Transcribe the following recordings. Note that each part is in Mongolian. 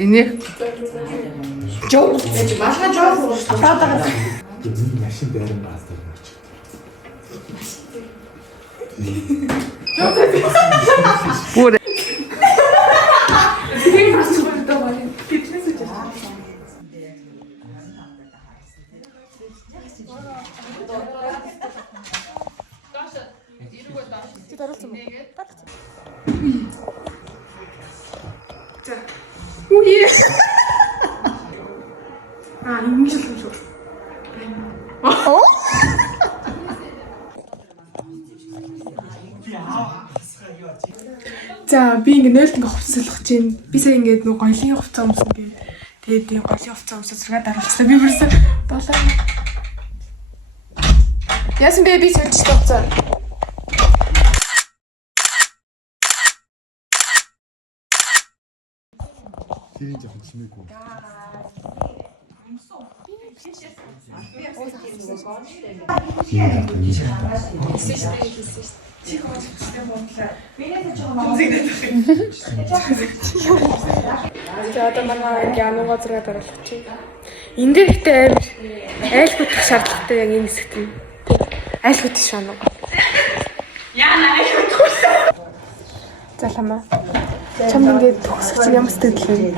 Ini. Jauh. Masa jauh. Машин байран баастар гэж. Бүр. За би ингээ нөөлт ингээ хувцаслах чинь би сая ингээд нэг гоёлын хувцас өмсөн гээ. Тэгээд би гоёлын хувцас өмсөж зураг дараалсан. Би бүрсэн болоо. Яасан бэ би сольж тавцаа. Тэр жоохон чимээгүй. За одоо манай ингээ анууга зураг дараалах чинь. Энд дээр ихтэй амар айл хөтлөх шаардлагатай яг энэ хэсэгт нь. Айл хөтлөх шаануу. Яна айл хөтлөх. За ламаа. Чам ингээд төгсөх чинь ямар сэтгэл вэ?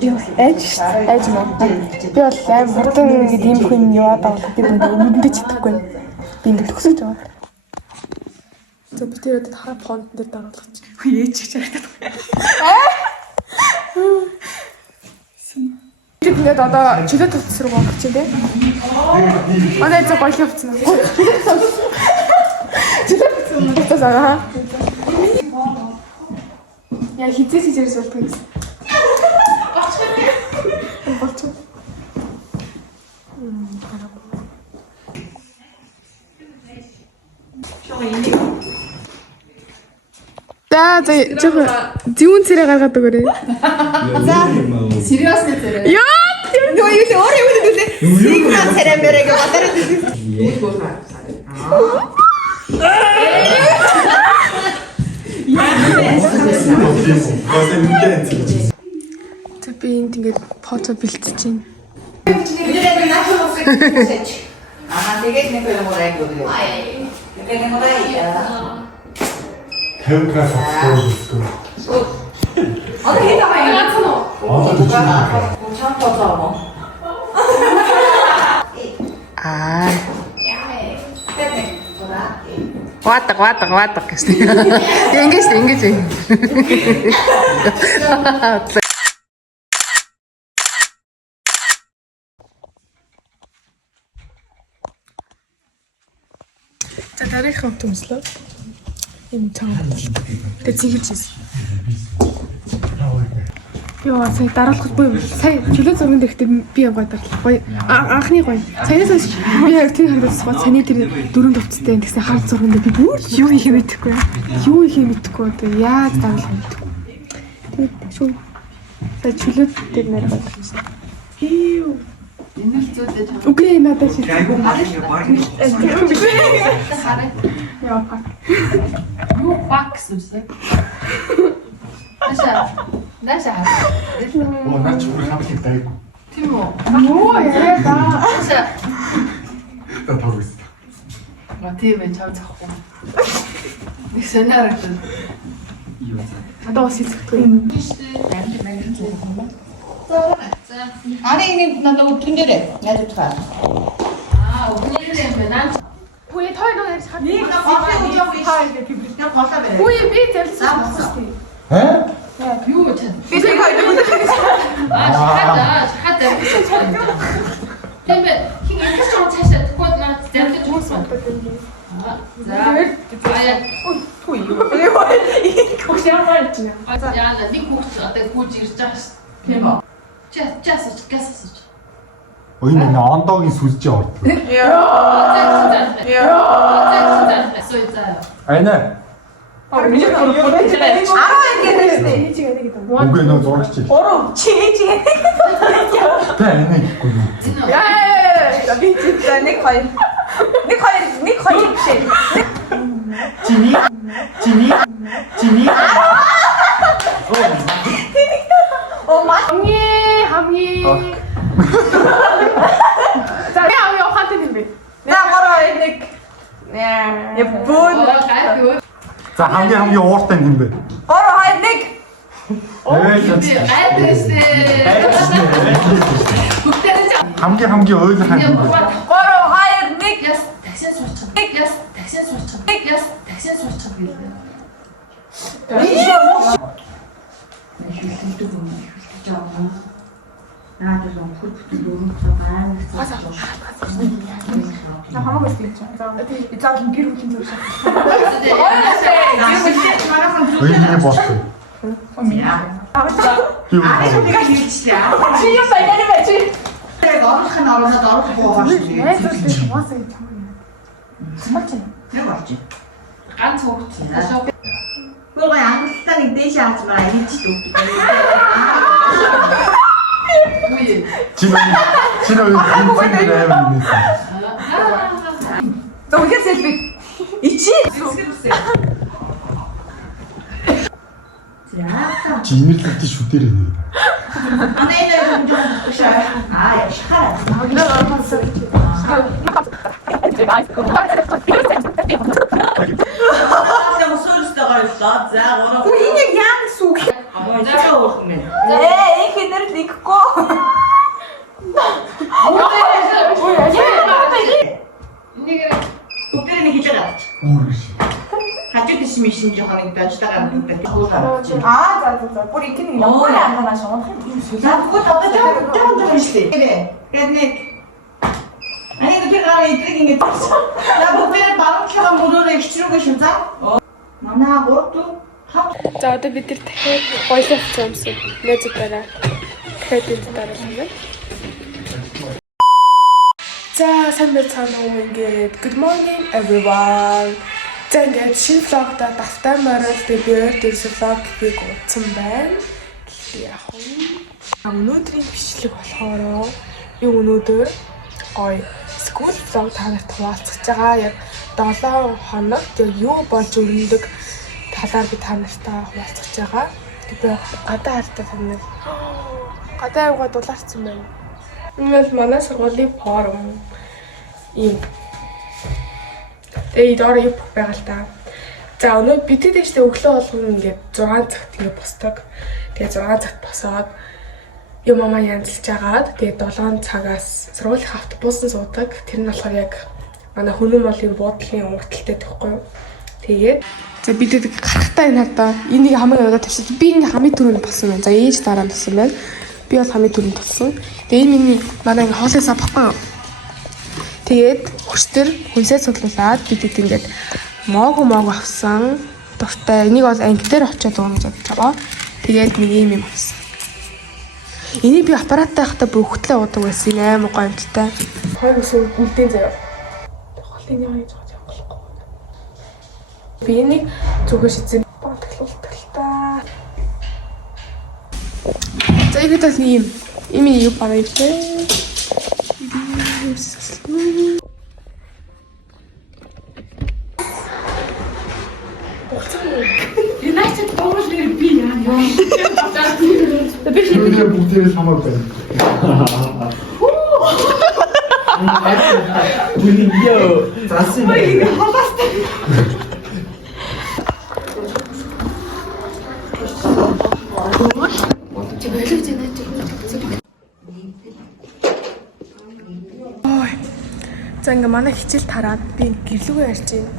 Би айж шүү. Айж маа. Би бол аим хурдан ингээд ийм хүн яваад байгаа гэдэг нь өмнөдөө читгэхгүй. Би ингээд төгсөж байгаа. За би тэр өдөрт хаа фонт дээр дараалах чинь. Хөө ээж ч харагдаад байна. Тэг ингээд одоо чөлөө төвс рүү гооч чинь тий. Манай зөв гоё явцсан. Чөлөө төвс аа. Я хизээс ирээс болдог гэсэн. Болчих. За зөв зүүн царай гаргаад өгөөрэй. За сериусны царай. Яа! Юу юу өөр юм дүүлээ. Сигма царай мэрэг бодороо дүүлээ. За би энд ингээд фото бэлтэж байна. Тэгээд нэг юм уу яг үү. Тэгээд нэг юм яа. Камера авахгүй. Одоо хэд байгаа юм бэ? Чам тоцоо. Аа. Ватаг гэсэн. Ингэж. За дараагийн төмслөө. Им цаа. Тэг зигэлжсэн. Йоо, сая дараалах буй. Сая чөлөө зурган дэхтэй би яваад дарлах гоё. Анхны гоё. Саяас би яг тэр харагдсан ба саний тэр дөрөв төвцтэй гэсэн хар зурган дээр би бүр юу хийх мэдэхгүй. Юу хийх мэдэхгүй одоо яаж дараалах мэдэхгүй. Тэгээд шүү. Сая чөлөө дээр нэр бодчихсон. Юу. Окей, надад шиг. Яа, пак. Юу бакс үсэ? Наша. Оо наач бүр хамтлаг дайг. Тийм үү? Юу яа ба. Наша. Та тавьс. Тийм ээ, чам цахгүй. Нэг сонирхолтой. Одоо бас хэлэхгүй. Ари энэ надад өдрөнээр яаж утгаа. Өглөөр юм байна. Хөөе тойно яаж хад. Нэг хоолой жоох таа гэдэг бибртээ хоолой байна. Хөөе би зэлсэн. Хэ? Юу ч. Би тэг хойно. Шахаад. Тэмээ хин энэ ч юм цаашаа тэгвэл наад зэмлэж Муусан. За. Аяа. Хөөе. Энэ хөөе ямар ч юм. Яа, нэг хүүхд одоо гүйж ирж байгаа шүү. Тийм үү? Чаас. Энэ ондоогийн сүлжээ ордог. Асуу заа. Айна. Үгүй Үгүй нөө зурагч. Тэ айна гэхгүй юу. Жини. хамгийн За би явахад юм бэ. За хамгийн ууртай нь юм бэ? Хамгийн ойлгох юм бэ? Таксин сурчих гэлээ. Өйний бостой. Ганц хөвч. Гурван анхлалтаа нэг дээш хааж байгаа хийж дүү. Чиний амин нээсэн. Жимэрлэгдэж шүдэрээ нэ. Хажууд ишмишин жоохон нэг дажтагаар бүгд Бүр их нэг номер ангана шоо. Надгүй одоо шүү дээ. Гэдэг Аний тэр гараа идрэг ингэж на бүгдээ баруунчлаа мөрөөрөө ичрүүгээ шүү за. Манай гурдуу За одоо бид нар дахиад гоёлоо авсан юмсан. Нэзүүдээрээ кредит дараалсан байна. За сайн байцгаана уу ингээд good morning everyone. За ингээд шинэ vlog-та давтаа морол дээр vlog хийх утсан байна. Яг өнөөдрийн бичлэг болохоор би өнөөдөр гоё school vlog та нарт хуваалцах байгаа. Яг 7 хоног яг юу болж өрнөдөг талаар би та нартай хуваалцах байгаа. Тэгээ гадаа хартаа таныг гадаа явгаа дулаарсан байна. Ингээд манай сургуулийн форум ийм тэгээд ороо юу байгаа л та. За өнөө бидэд дэжтэй өглөө болгоно ингээд 6 цагт ингээд босдог. Тэгээд 6 цагт босоод юм мама янзлж агаад тэгээд 7 цагаас сургуулийн автобусан суудаг. Тэр нь болохоор яг манай Хүнэн молын буудлын өнгөтөлтэй тахгүй юу. Тэгээд за бидэд гарахтаа энэ хадаа энийг хамгийн удаа тавьчих. Би энэ хамгийн түрүүнд болсон байна. За ээж дараа нь болсон байна. Би бол хамгийн түрүүнд болсон. Тэгээд энэ миний манай ингээ хоолойсаа баггүй юу. Тэгээд хүчтэр хүнсээ цуглуулад бидэд ингээд моог авсан. Дуртай. Энийг бол анги дээр очиод уунаж байгаа. Тэгээд нэг юм авсан. Энийг би аппараттай хахта бүр хөтлөө удаг байсан. Амар гоё амттай. Хоёр өсөө үлдэн заяа. Хоолны яаж явахгүй. Би энийг зүгээр шийдсэн. Бонтглуулдаг л та. За ихэд бас ийм юу барай вэ? United Bowl нэр би яа. Тэр бүгдээ самар байна. Йоо, засан. За ингээ манай хичээл тараад би гэрлүүгээ ярьж байна.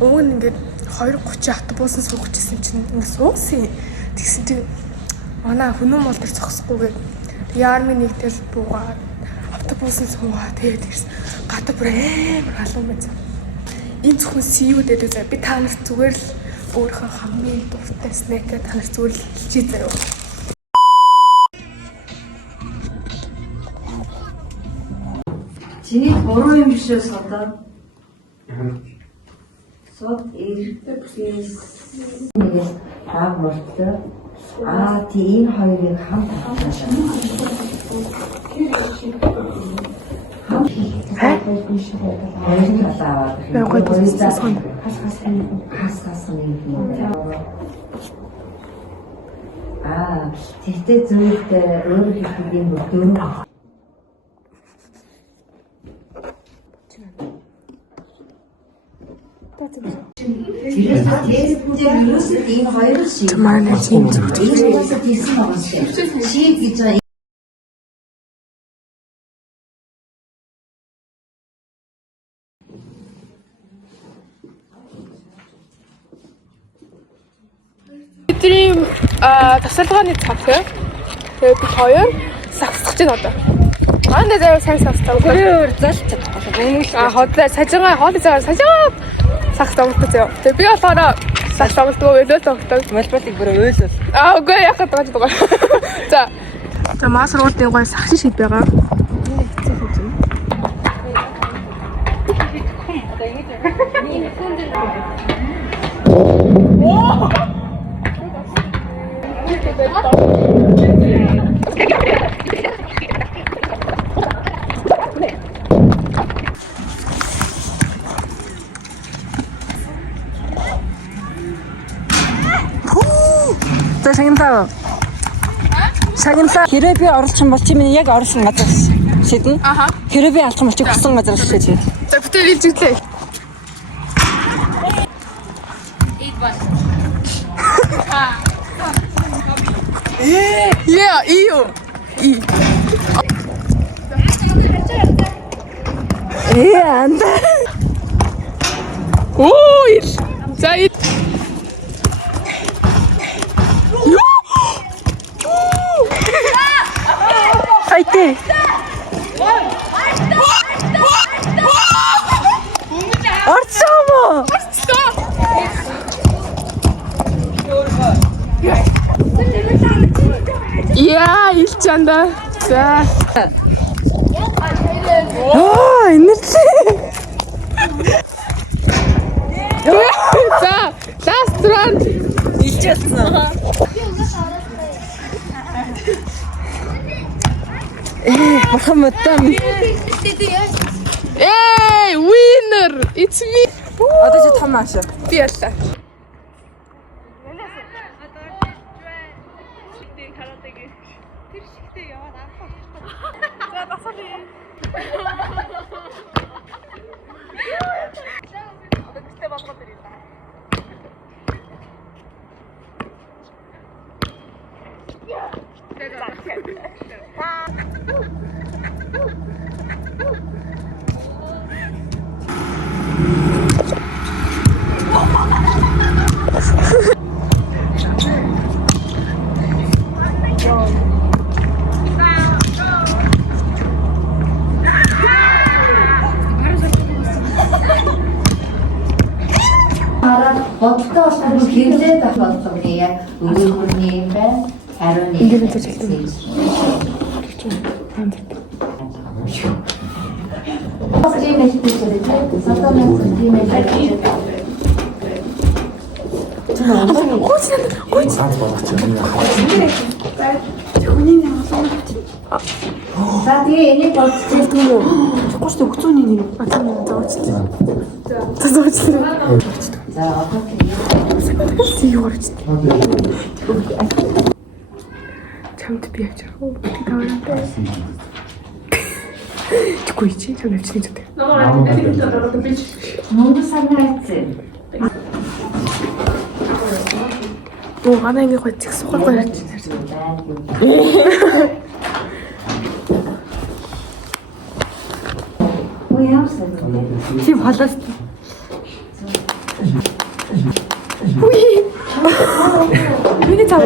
Уг нь ингээд 2:30 автобусан суух гэжсэн чинь ингээ суусан. Тэгсэн чинь манай Хүнэн мол дээр зогсохгүйгээд яармын нэг дээр буугаад автобусан суугаа тэгээд ирсэн. Гадаа бүр амар халуун байсан. Энэ зөвхөн CU дэдэг заа. Би та нарт зүгээр л өөрийнхөө хамгийн дуртай снэкээ та нарт зүгээр л хэлчихье заяа. Чиний буруу юм бишээ содод. Сод эргэс нэг баг мөртөө. Тийм хоёрыг хамт тэгтээ зөвхөн өөрөө хийх юм бол ерөөсөө энэ хоёр шиг манай тийм зөв. ерөөсөө тийсэн байгаа шиг. Шиг гэж Бидний тасалгааны цаг тийм. Тэгээд бид хоёр савсгаж байна одоо. Манай дээр сайн савсгаж байгаа. Тэр залж чадахгүй. Хоолой сажгаа хоолой цагаар сажгаа сагс амтдаг зөө. Тэгээд би болохоор сагс амтдаг өлөөл амтдаг. Математик бүр ойлол. Үгүй яхад байгаа. За мас руудын гой сагс шид байгаа. За шагналтаа. Шагналтаа. Хэрэг би оруулах юм бол чи миний яг оруулсан газар шидэн. Хэрэг би алах юм бол чи хүссэн газар шидэж. За бүтээр илжиглээ. Yeah, iyo. And. Ой. Зайд. Хайти. Орцоо. Яа, илчанда. За. Энерги. За, last round. Илчээсэн. Махамтан. Эй, winner. It's me. Одоо чи том ааш. Би ялла. бодтой болох хэрэглээд авах болох юм яг өгүүлбэрний юм байна. Хариуны Ингээд үзүүлсэн. За тэгээ энийг бодчих юм. Тэгэхгүй шүү өгцөөний нэр. Тийм зоочлаа. За зоочлаа. За одоо юу гарч ирсэн. Чамд би явж байгаа. Би таваантай. Тэгэхгүй чи чам явчихсан гэдэг. мөнгө санаац. Оо ганаа ингэ гой зих сухахгүй ярьж Ой яасан. чи халаас. Миний тав.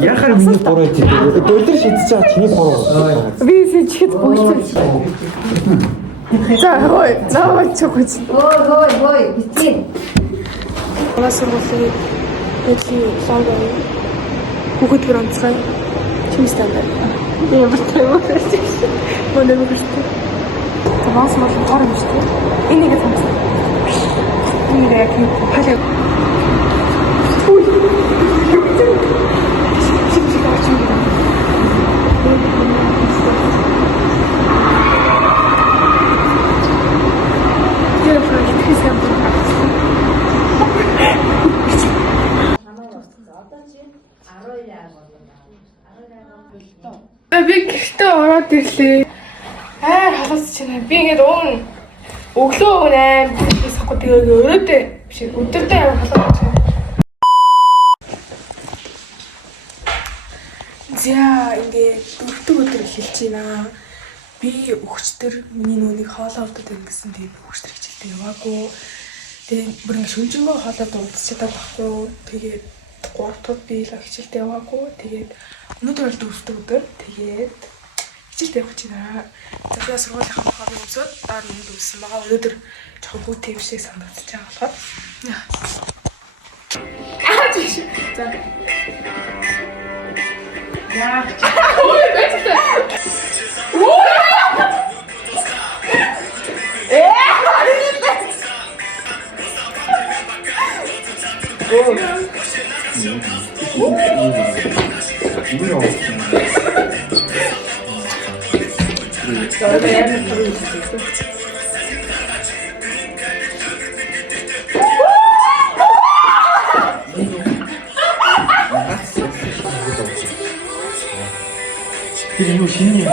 Яхаар миний буруу тийм. Өдөр шидэж байгаа чиний буруу. Би чихэд болчихсон. За хой, заавал чухаж. Ой битгий. Манай сургуулийн эдний саугаа хүүхэд бүр онцгой чимстэй байна. Ямар тайван байсан. Манай хүүхэд Мас мод гор юм шүү дээ. Энийг сонс. Энийг яг халаа. Би гэртээ ороод ирлээ. Халаас чинь би ингээд өглөө аим хийсэхгүй тэгээд өрөөдөө биш өдөртөө аим халаад байна. За ингээд дөрөвдөг өдөр эхэлж байна. Би өгчтөр миний нүунийг хоолоо удаад ингэсэн тэгээд өгчтөр хичээлдээ яваагүй. Тэгээд бүр ингээд шүнжэнгөө хоолоо дуудчихад байхгүй. Тэгээд 3 дахь би л хичээлдээ яваагүй. Тэгээд өнөөдөр бол дөрөвдөг өдөр. Тэгээд хичээлдээ явах чинь за сургуулийнхаа хоолыг өмсөд доор нүд өмсөн байгаа. Өнөөдөр жоохон бүтэв юм шиг санагдаж байгаа болохоор. Тийш. За. Яа. Ой, бэцтэй. 이거 신기해.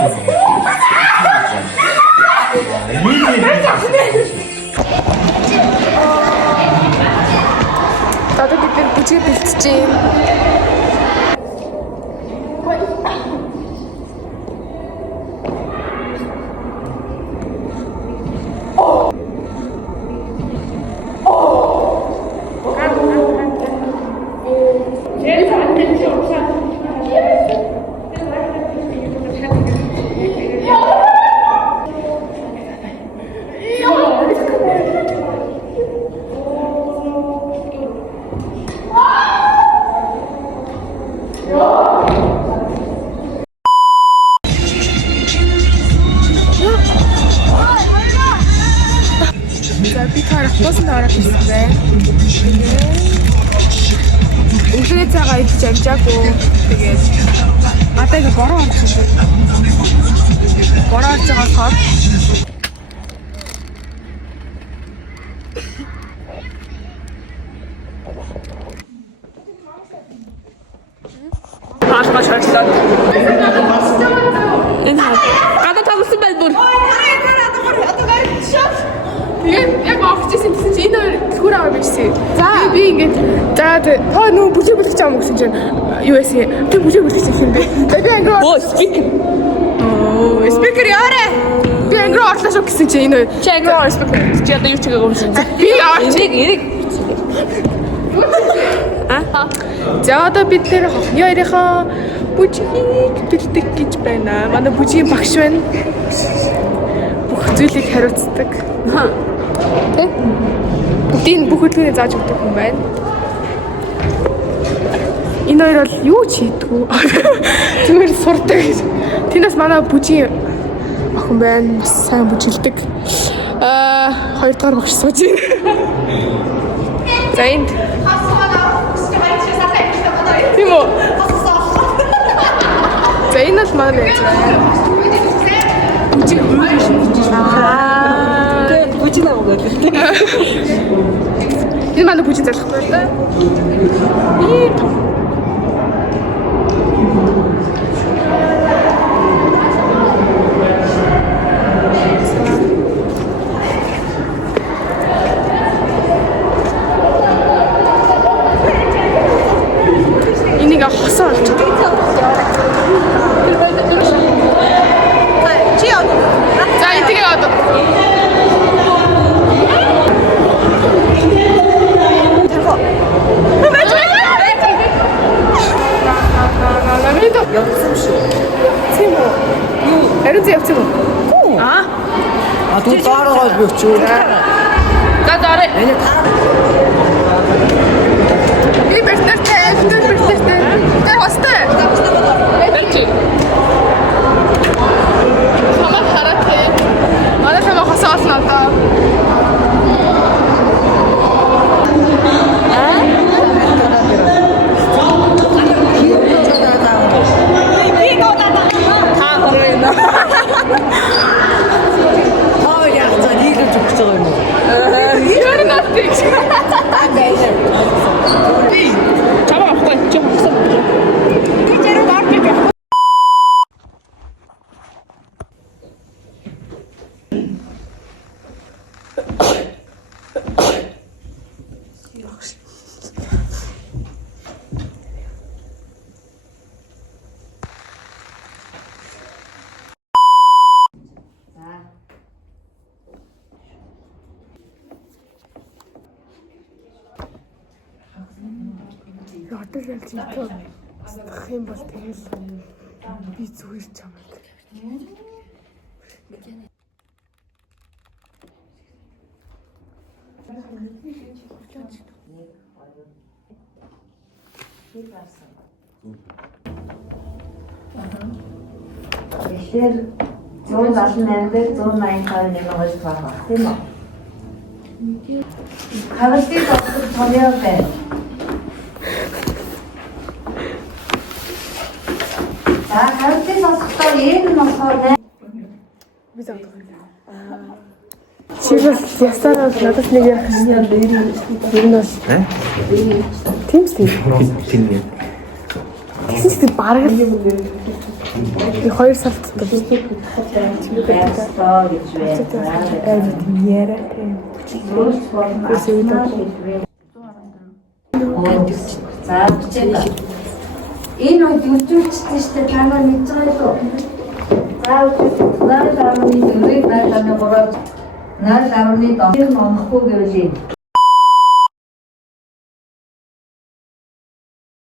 Одоо бид нар бүжиг бэлтэж байна. За би таар автобусанд ороод ирсэн байна. Өглөөний цагаа идэж амжаагүй. Тэгээд одоо ингэ бороо орж байна. Бороо орж байгаа болохоор Хаалгаш ажиллаад. Энэ гадаа тавсан байл бүр. Тэгээд яг офисээс гэсэн чинь энэ хөр аваа бичсэн. За би ингээд за та нөө бүжиг бэлгэж байгаа юм гэсэн чинь юу эсэ тэг бүжиг бэлгэж юм бэ? Тэгээд ингээд оо спикер. Оо спикер яарэ. Би ингээд орлоо шүү гэсэн чинь энэ чи ингээд спикер. Чи одоо юу ч хийгээгүй юм шиг. Би эрэг. За одоо бид нэр хоёрынхоо бүжгийг бэлдэх гэж байна. Манай бүжгийн багш байна. Бүх зүйлийг хариуцдаг. Тэ? Бүгдийг бүх хөдөлгөөний зааж өгдөг хүн байна. Энэ хоёр бол юу ч хийдэггүй. Зүгээр сурдаг. Тинээс манай бүжгийн охин байна. Бас сайн бүжилдэг. Хоёрдугаар багш сууж байна. За энд тийм үү? За энэ бол манай байж байна. Бүжиг өөрөө шийдэж байна. Тэгээд бүжиг нэг өгöd. Энэ манай бүжиг залах байна. Энийг хосон олж байгаа. Чи яа? За энийг яа? Явсан шүү. Тийм үү? Юу? Ариун явсан уу? А тут дараагаар би өчөө. За дараа. Энэ таа. Би бэртэртэй. Тэр хостой. Бэрчи. Хамаа хараатай. Манай хамаа хос хэлж өгч байгаа юм уу? You're not big. Чамаа авахгүй чи хогсон. Би зэрэг not big. Одоо л зинтөө устгах юм бол тэгэл би зүгээр чамайг. Тэгэхээр 178-ээр 185 нэмэгч байна тийм үү? Харалтыг бодох томьёо байна. За харалтыг бодохдоо ийм нь болохоор Би зовдог. Чивэл ясаараа надад нэг ярих юм. Ер нь бол тийм стил. Тэгсэн чинь бараг л 2 сард байрстаа гэж байна. яра. За бичээ. Энэ үед үзүүлчихсэн шүү дээ. Та нар мэдж байгаа юу? За үзүүлсэн. 8.4-ийг 8.3-аар 8.7-ыг номохгүй гэвэл